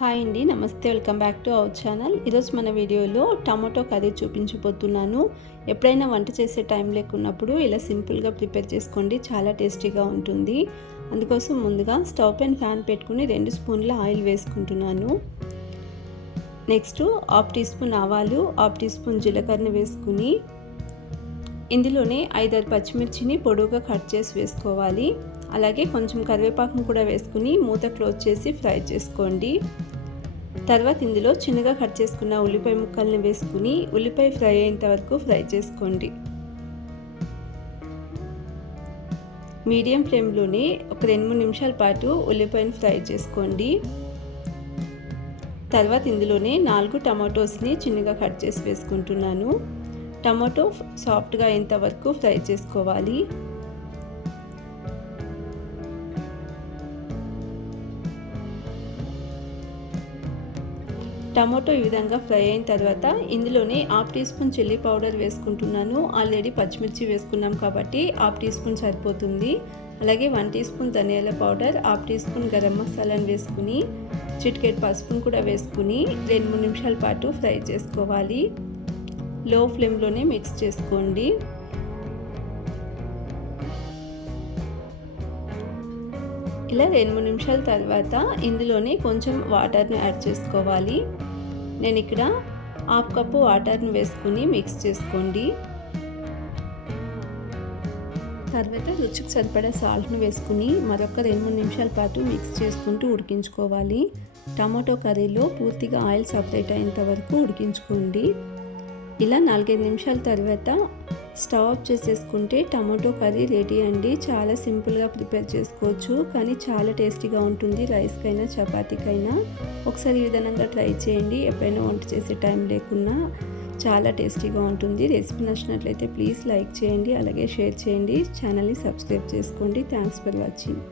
Hi అండి, నమస్తే. Welcome back to our channel. ఈరోజు మన వీడియోలో టమాటో కర్రీ చూపించబోతున్నాను. ఎప్పుడైనా వంట చేసే టైం లేకున్నప్పుడు ఇలా సింపుల్గా ప్రిపేర్ చేసుకోండి, చాలా టేస్టీగా ఉంటుంది. అందుకోసం ముందుగా స్టవ్ పైన ఫ్యాన్ పెట్టుకుని 2 స్పూన్ల ఆయిల్ వేసుకుంటున్నాను. నెక్స్ట్ 1/2 టీ స్పూన్ ఆవాలు, 1/2 టీ స్పూన్ జీలకర్ర వేసుకుని ఇందులోనే 5-6 పచ్చిమిర్చిని పొడవుగా కట్ చేసి వేసుకోవాలి. అలాగే కొంచెం కరివేపాకును కూడా వేసుకుని మూత క్లోజ్ చేసి ఫ్రై చేసుకోండి. తర్వాత ఇందులో చిన్నగా కట్ చేసుకున్న ఉల్లిపాయ ముక్కల్ని వేసుకుని ఉల్లిపాయ ఫ్రై అయ్యేంత వరకు ఫ్రై చేసుకోండి. మీడియం ఫ్లేమ్లోనే ఒక 2-3 నిమిషాల పాటు ఉల్లిపాయను ఫ్రై చేసుకోండి. తర్వాత ఇందులోనే 4 టమాటోస్ని చిన్నగా కట్ చేసి వేసుకుంటున్నాను. టమాటో సాఫ్ట్గా అయ్యేంత వరకు ఫ్రై చేసుకోవాలి. టమాటో ఈ విధంగా ఫ్రై అయిన తర్వాత ఇందులోనే 1/2 టీ స్పూన్ చిల్లీ పౌడర్ వేసుకుంటున్నాను. ఆల్రెడీ పచ్చిమిర్చి వేసుకున్నాం కాబట్టి 1/2 టీ స్పూన్ సరిపోతుంది. అలాగే 1 టీ స్పూన్ ధనియాల పౌడర్, 1/2 టీ స్పూన్ గరం మసాలాను వేసుకుని చిటికెడు పసుపును కూడా వేసుకుని 2-3 నిమిషాల పాటు ఫ్రై చేసుకోవాలి. లో ఫ్లేమ్లోనే మిక్స్ చేసుకోండి. ఇలా 2-3 నిమిషాల తర్వాత ఇందులోనే కొంచెం వాటర్ని యాడ్ చేసుకోవాలి. నేను ఇక్కడ 1/2 కప్పు వాటర్ని వేసుకుని మిక్స్ చేసుకోండి. తర్వాత రుచికి సరిపడా సాల్ట్ని వేసుకుని మరొక 2-3 నిమిషాల పాటు మిక్స్ చేసుకుంటూ ఉడికించుకోవాలి. టమాటో కర్రీలో పూర్తిగా ఆయిల్ సపరేట్ అయ్యేంత వరకు ఉడికించుకోండి. ఇలా 4-5 నిమిషాల తర్వాత స్టవ్ ఆఫ్ చేసేసుకుంటే టమాటో కర్రీ రెడీ అండి. చాలా సింపుల్గా ప్రిపేర్ చేసుకోవచ్చు, కానీ చాలా టేస్టీగా ఉంటుంది. రైస్కైనా చపాతీకైనా ఒకసారి ఈ విధంగా ట్రై చేయండి. ఎప్పుడైనా వంట చేసే టైం లేకున్నా చాలా టేస్టీగా ఉంటుంది. రెసిపీ నచ్చినట్లయితే ప్లీజ్ లైక్ చేయండి, అలాగే షేర్ చేయండి. ఛానల్ని సబ్స్క్రైబ్ చేసుకోండి. Thanks for watching.